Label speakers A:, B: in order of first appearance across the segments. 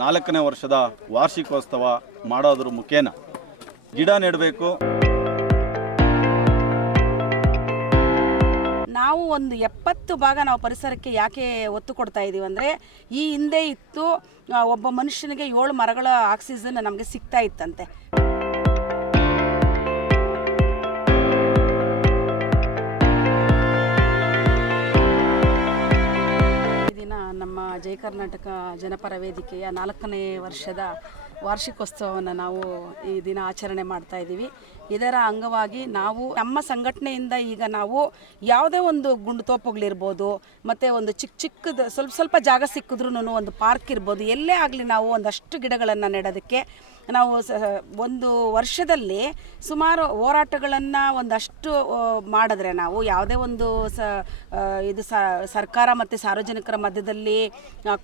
A: ನಾಲ್ಕನೇ ವರ್ಷದ ವಾರ್ಷಿಕೋತ್ಸವ ಮಾಡೋದ್ರ ಮುಖೇನ. ಗಿಡ ನೆಡಬೇಕು.
B: ನಾವು ಒಂದು ಎಪ್ಪತ್ತು ಭಾಗ ನಾವು ಪರಿಸರಕ್ಕೆ ಯಾಕೆ ಒತ್ತು ಕೊಡ್ತಾ ಇದ್ದೀವಿ ಅಂದರೆ, ಈ ಹಿಂದೆ ಇತ್ತು ಒಬ್ಬ ಮನುಷ್ಯನಿಗೆ ಏಳು ಮರಗಳ ಆಕ್ಸಿಜನ್ ನಮಗೆ ಸಿಗ್ತಾ ಇತ್ತಂತೆ. ಜಯ ಕರ್ನಾಟಕ ಜನಪರ ವೇದಿಕೆಯ ನಾಲ್ಕನೇ ವರ್ಷದ ವಾರ್ಷಿಕೋತ್ಸವವನ್ನು ನಾವು ಈ ದಿನ ಆಚರಣೆ ಮಾಡ್ತಾ ಇದ್ದೀವಿ. ಇದರ ಅಂಗವಾಗಿ ನಾವು ನಮ್ಮ ಸಂಘಟನೆಯಿಂದ ಈಗ ನಾವು ಯಾವುದೇ ಒಂದು ಗುಂಡು ತೋಪುಗಳಿರ್ಬೋದು, ಮತ್ತು ಒಂದು ಚಿಕ್ಕ ಚಿಕ್ಕದ ಸ್ವಲ್ಪ ಸ್ವಲ್ಪ ಜಾಗ ಸಿಕ್ಕಿದ್ರೂ ಒಂದು ಪಾರ್ಕ್ ಇರ್ಬೋದು, ಎಲ್ಲೇ ಆಗಲಿ ನಾವು ಒಂದಷ್ಟು ಗಿಡಗಳನ್ನು ನೆಡೋದಕ್ಕೆ ನಾವು ಒಂದು ವರ್ಷದಲ್ಲಿ ಸುಮಾರು ಹೋರಾಟಗಳನ್ನು ಒಂದಷ್ಟು ಮಾಡಿದ್ರೆ ನಾವು ಯಾವುದೇ ಒಂದು ಸ ಇದು ಸರ್ಕಾರ ಮತ್ತು ಸಾರ್ವಜನಿಕರ ಮಧ್ಯದಲ್ಲಿ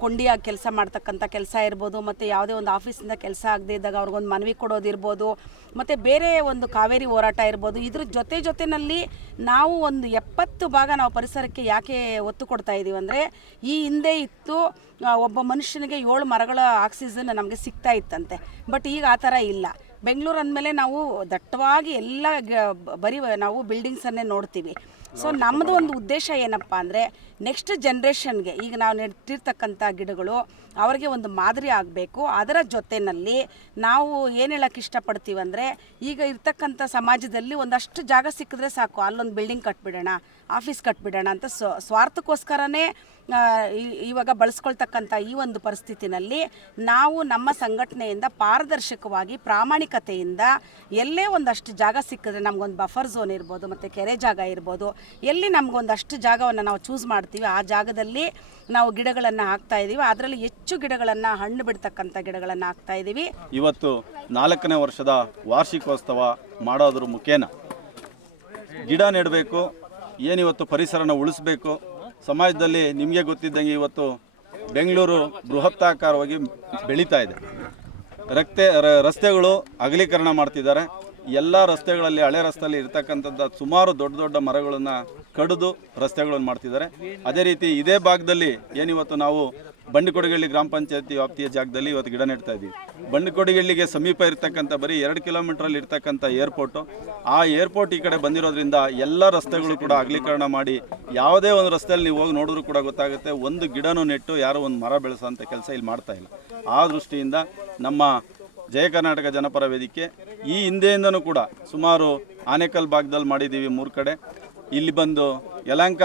B: ಕೊಂಡಿಯಾಗಿ ಕೆಲಸ ಮಾಡ್ತಕ್ಕಂಥ ಕೆಲಸ ಇರ್ಬೋದು, ಮತ್ತು ಯಾವುದೇ ಒಂದು ಆಫೀಸಿಂದ ಕೆಲಸ ಆಗದೆ ಇದ್ದಾಗ ಅವ್ರಿಗೊಂದು ಮನವಿ ಕೊಡೋದಿರ್ಬೋದು ಮತ್ತು ಬೇರೆ ಒಂದು ಕಾವೇರಿ ಹೋರಾಟ ಇರ್ಬೋದು, ಇದ್ರ ಜೊತೆ ಜೊತೆಯಲ್ಲಿ ನಾವು ಒಂದು ಎಪ್ಪತ್ತು ಭಾಗ ನಾವು ಪರಿಸರಕ್ಕೆ ಯಾಕೆ ಒತ್ತು ಕೊಡ್ತಾ ಇದ್ದೀವಿ ಅಂದರೆ, ಈ ಹಿಂದೆ ಇತ್ತು ಒಬ್ಬ ಮನುಷ್ಯನಿಗೆ ಏಳು ಮರಗಳ ಆಕ್ಸಿಜನ್ ನಮಗೆ ಸಿಗ್ತಾ ಇತ್ತಂತೆ. ಬಟ್ ಈಗ ಆ ಥರ ಇಲ್ಲ. ಬೆಂಗಳೂರು ಅಂದಮೇಲೆ ನಾವು ದಟ್ಟವಾಗಿ ಎಲ್ಲ ಬರೀ ನಾವು ಬಿಲ್ಡಿಂಗ್ಸನ್ನೇ ನೋಡ್ತೀವಿ. ಸೊ ನಮ್ಮದು ಒಂದು ಉದ್ದೇಶ ಏನಪ್ಪ ಅಂದರೆ ನೆಕ್ಸ್ಟ್ ಜನ್ರೇಷನ್ಗೆ ಈಗ ನಾವು ನೆಟ್ಟಿರ್ತಕ್ಕಂಥ ಗಿಡಗಳು ಅವರಿಗೆ ಒಂದು ಮಾದರಿ ಆಗಬೇಕು. ಅದರ ಜೊತೆಯಲ್ಲಿ ನಾವು ಏನು ಹೇಳಕ್ಕೆ ಇಷ್ಟಪಡ್ತೀವಂದರೆ ಈಗ ಇರ್ತಕ್ಕಂಥ ಸಮಾಜದಲ್ಲಿ ಒಂದಷ್ಟು ಜಾಗ ಸಿಕ್ಕಿದ್ರೆ ಸಾಕು. ಅಲ್ಲೊಂದು ಬಿಲ್ಡಿಂಗ್ ಕಟ್ಬಿಡೋಣ. ಆಫೀಸ್ ಕಟ್ಬಿಡೋಣ ಅಂತ ಸ್ವ, ಸ್ವಾರ್ಥಕ್ಕೋಸ್ಕರನೇ ಇವಾಗ ಬಳಸ್ಕೊಳ್ತಕ್ಕಂಥ ಈ ಒಂದು ಪರಿಸ್ಥಿತಿನಲ್ಲಿ ನಾವು ನಮ್ಮ ಸಂಘಟನೆಯಿಂದ ಪಾರದರ್ಶಕವಾಗಿ, ಪ್ರಾಮಾಣಿಕತೆಯಿಂದ ಎಲ್ಲೇ ಒಂದಷ್ಟು ಜಾಗ ಸಿಕ್ಕಿದ್ರೆ ನಮಗೊಂದು ಬಫರ್ ಝೋನ್ ಇರ್ಬೋದು, ಮತ್ತು ಕೆರೆ ಜಾಗ ಇರ್ಬೋದು, ಎಲ್ಲಿ ನಮಗೊಂದಷ್ಟು ಜಾಗವನ್ನು ನಾವು ಚೂಸ್ ಮಾಡ್ತೀವಿ, ಆ ಜಾಗದಲ್ಲಿ ನಾವು ಗಿಡಗಳನ್ನು ಹಾಕ್ತಾ ಇದ್ದೀವಿ ಅದರಲ್ಲಿ ಹೆಚ್ಚು ಗಿಡಗಳನ್ನು, ಹಣ್ಣು ಬಿಡ್ತಕ್ಕಂಥ ಗಿಡಗಳನ್ನು ಹಾಕ್ತಾ ಇದ್ದೀವಿ
A: ಇವತ್ತು ನಾಲ್ಕನೇ ವರ್ಷದ ವಾರ್ಷಿಕೋತ್ಸವ ಮಾಡೋದ್ರ ಮುಖೇನ. ಗಿಡ ನೆಡಬೇಕು ಏನಿವತ್ತು ಪರಿಸರನ ಉಳಿಸ್ಬೇಕು? ಸಮಾಜದಲ್ಲಿ ನಿಮಗೆ ಗೊತ್ತಿದ್ದಂಗೆ ಇವತ್ತು ಬೆಂಗಳೂರು ಬೃಹತ್ತಾಕಾರವಾಗಿ ಬೆಳೀತಾ ಇದೆ. ರಕ್ತೆ ರಸ್ತೆಗಳು ಅಗಲೀಕರಣ ಮಾಡ್ತಿದ್ದಾರೆ. ಎಲ್ಲ ರಸ್ತೆಗಳಲ್ಲಿ, ಹಳೆ ರಸ್ತೆಯಲ್ಲಿ ಇರ್ತಕ್ಕಂಥದ್ದು ಸುಮಾರು ದೊಡ್ಡ ದೊಡ್ಡ ಮರಗಳನ್ನು ಕಡಿದು ರಸ್ತೆಗಳನ್ನು ಮಾಡ್ತಿದ್ದಾರೆ. ಅದೇ ರೀತಿ ಇದೇ ಭಾಗದಲ್ಲಿ ಏನಿವತ್ತು ನಾವು ಬಂಡಿಕೊಡಗಳ್ಳಿ ಗ್ರಾಮ ಪಂಚಾಯತಿ ವ್ಯಾಪ್ತಿಯ ಜಾಗದಲ್ಲಿ ಇವತ್ತು ಗಿಡ ನೆಡ್ತಾ ಇದ್ದೀವಿ. ಬಂಡಿಕೊಡಗಳ್ಳಿಗೆ ಸಮೀಪ ಇರತಕ್ಕಂಥ ಬರೀ ಎರಡು ಕಿಲೋಮೀಟ್ರಲ್ಲಿ ಇರ್ತಕ್ಕಂಥ ಏರ್ಪೋರ್ಟು. ಆ ಏರ್ಪೋರ್ಟ್ ಈ ಕಡೆ ಬಂದಿರೋದ್ರಿಂದ ಎಲ್ಲ ರಸ್ತೆಗಳು ಕೂಡ ಅಗಲೀಕರಣ ಮಾಡಿ ಯಾವುದೇ ಒಂದು ರಸ್ತೆಯಲ್ಲಿ ನೀವು ಹೋಗಿ ನೋಡಿದ್ರು ಕೂಡ ಗೊತ್ತಾಗುತ್ತೆ, ಒಂದು ಗಿಡನೂ ನೆಟ್ಟು ಯಾರೋ ಒಂದು ಮರ ಬೆಳೆಸೋಂಥ ಕೆಲಸ ಇಲ್ಲಿ ಮಾಡ್ತಾ ಇಲ್ಲ. ಆ ದೃಷ್ಟಿಯಿಂದ ನಮ್ಮ ಜಯ ಕರ್ನಾಟಕ ಜನಪರ ವೇದಿಕೆ, ಈ ಹಿಂದೆಯಿಂದನೂ ಕೂಡ ಸುಮಾರು ಆನೇಕಲ್ ಭಾಗದಲ್ಲಿ ಮಾಡಿದ್ದೀವಿ ಮೂರು ಕಡೆ. ಇಲ್ಲಿ ಬಂದು ಯಲಂಕ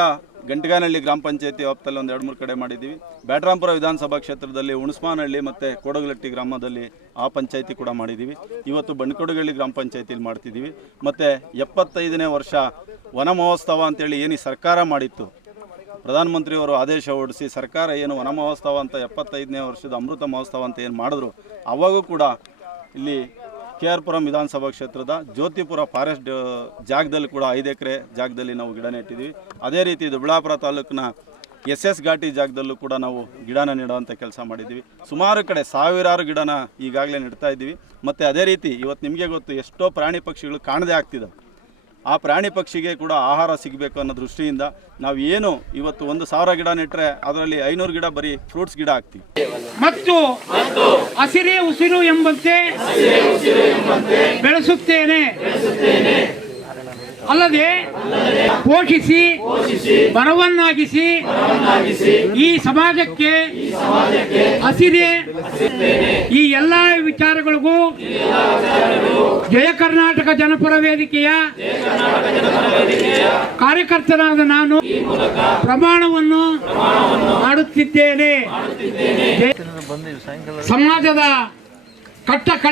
A: ಗಂಟಗಾನಹಳ್ಳಿ ಗ್ರಾಮ ಪಂಚಾಯತಿ ವ್ಯಾಪ್ತಿಯಲ್ಲಿ ಒಂದು ಎರಡು ಮೂರು ಕಡೆ ಮಾಡಿದ್ದೀವಿ. ಬ್ಯಾಟರಾಂಪುರ ವಿಧಾನಸಭಾ ಕ್ಷೇತ್ರದಲ್ಲಿ ಹುಣಸ್ಮಾನಹಳ್ಳಿ ಮತ್ತು ಕೋಡಗಲಟ್ಟಿ ಗ್ರಾಮದಲ್ಲಿ ಆ ಪಂಚಾಯತಿ ಕೂಡ ಮಾಡಿದ್ದೀವಿ. ಇವತ್ತು ಬಣ್ಕೊಡಗಳ್ಳಿ ಗ್ರಾಮ ಪಂಚಾಯತಿಯಲ್ಲಿ ಮಾಡ್ತಿದ್ದೀವಿ. ಮತ್ತು ಎಪ್ಪತ್ತೈದನೇ ವರ್ಷ ವನ ಮಹೋತ್ಸವ ಅಂತೇಳಿ ಏನು ಸರ್ಕಾರ ಮಾಡಿತ್ತು. ಪ್ರಧಾನಮಂತ್ರಿಯವರು ಆದೇಶ ಹೊರಡಿಸಿ ಸರ್ಕಾರ ಏನು ವನ ಮಹೋತ್ಸವ ಅಂತ ಎಪ್ಪತ್ತೈದನೇ ವರ್ಷದ ಅಮೃತ ಮಹೋತ್ಸವ ಅಂತ ಏನು ಮಾಡಿದ್ರು, ಅವಾಗೂ ಕೂಡ ಇಲ್ಲಿ ಕೆ ಆರ್ ಪುರಂ ವಿಧಾನಸಭಾ ಕ್ಷೇತ್ರದ ಜ್ಯೋತಿಪುರ ಫಾರೆಸ್ಟ್ ಜಾಗದಲ್ಲಿ ಕೂಡ ಐದು ಎಕರೆ ಜಾಗದಲ್ಲಿ ನಾವು ಗಿಡ ನೆಟ್ಟಿದ್ದೀವಿ. ಅದೇ ರೀತಿ ದೊಡ್ಡಬಳ್ಳಾಪುರ ತಾಲೂಕಿನ ಎಸ್ ಎಸ್ ಘಾಟಿ ಜಾಗದಲ್ಲೂ ಕೂಡ ನಾವು ಗಿಡನ ನೆಡುವಂಥ ಕೆಲಸ ಮಾಡಿದ್ದೀವಿ. ಸುಮಾರು ಕಡೆ ಸಾವಿರಾರು ಗಿಡನ ಈಗಾಗಲೇ ನೆಡ್ತಾ ಇದ್ದೀವಿ. ಮತ್ತು ಅದೇ ರೀತಿ ಇವತ್ತು ನಿಮಗೆ ಗೊತ್ತು ಎಷ್ಟೋ ಪ್ರಾಣಿ ಪಕ್ಷಿಗಳು ಕಾಣದೇ ಆಗ್ತಿದ್ದಾವೆ. ಆ ಪ್ರಾಣಿ ಪಕ್ಷಿಗೆ ಕೂಡ ಆಹಾರ ಸಿಗಬೇಕು ಅನ್ನೋ ದೃಷ್ಟಿಯಿಂದ ನಾವು ಏನು ಇವತ್ತು ಒಂದು ಸಾವಿರ ಗಿಡ ನೆಟ್ಟರೆ ಅದರಲ್ಲಿ ಐನೂರು ಗಿಡ ಬರೀ ಫ್ರೂಟ್ಸ್ ಗಿಡ ಹಾಕ್ತೀವಿ.
C: ಮತ್ತು ಹಸಿರೇ ಉಸಿರು ಎಂಬಂತೆ ಬೆಳೆಸುತ್ತೇನೆ. ಅಲ್ಲದೆ ಪೋಷಿಸಿ ಬರವನ್ನಾಗಿಸಿ ಈ ಸಮಾಜಕ್ಕೆ ಹಸಿರೆ ಈ ಎಲ್ಲ ವಿಚಾರಗಳಿಗೂ ಜಯ ಕರ್ನಾಟಕ ಜನಪರ ವೇದಿಕೆಯ ಕಾರ್ಯಕರ್ತನಾದ ನಾನು ಪ್ರಮಾಣವನ್ನು ಮಾಡುತ್ತಿದ್ದೇನೆ ಸಮಾಜದ ಕಟ್ಟ ಕಡೆ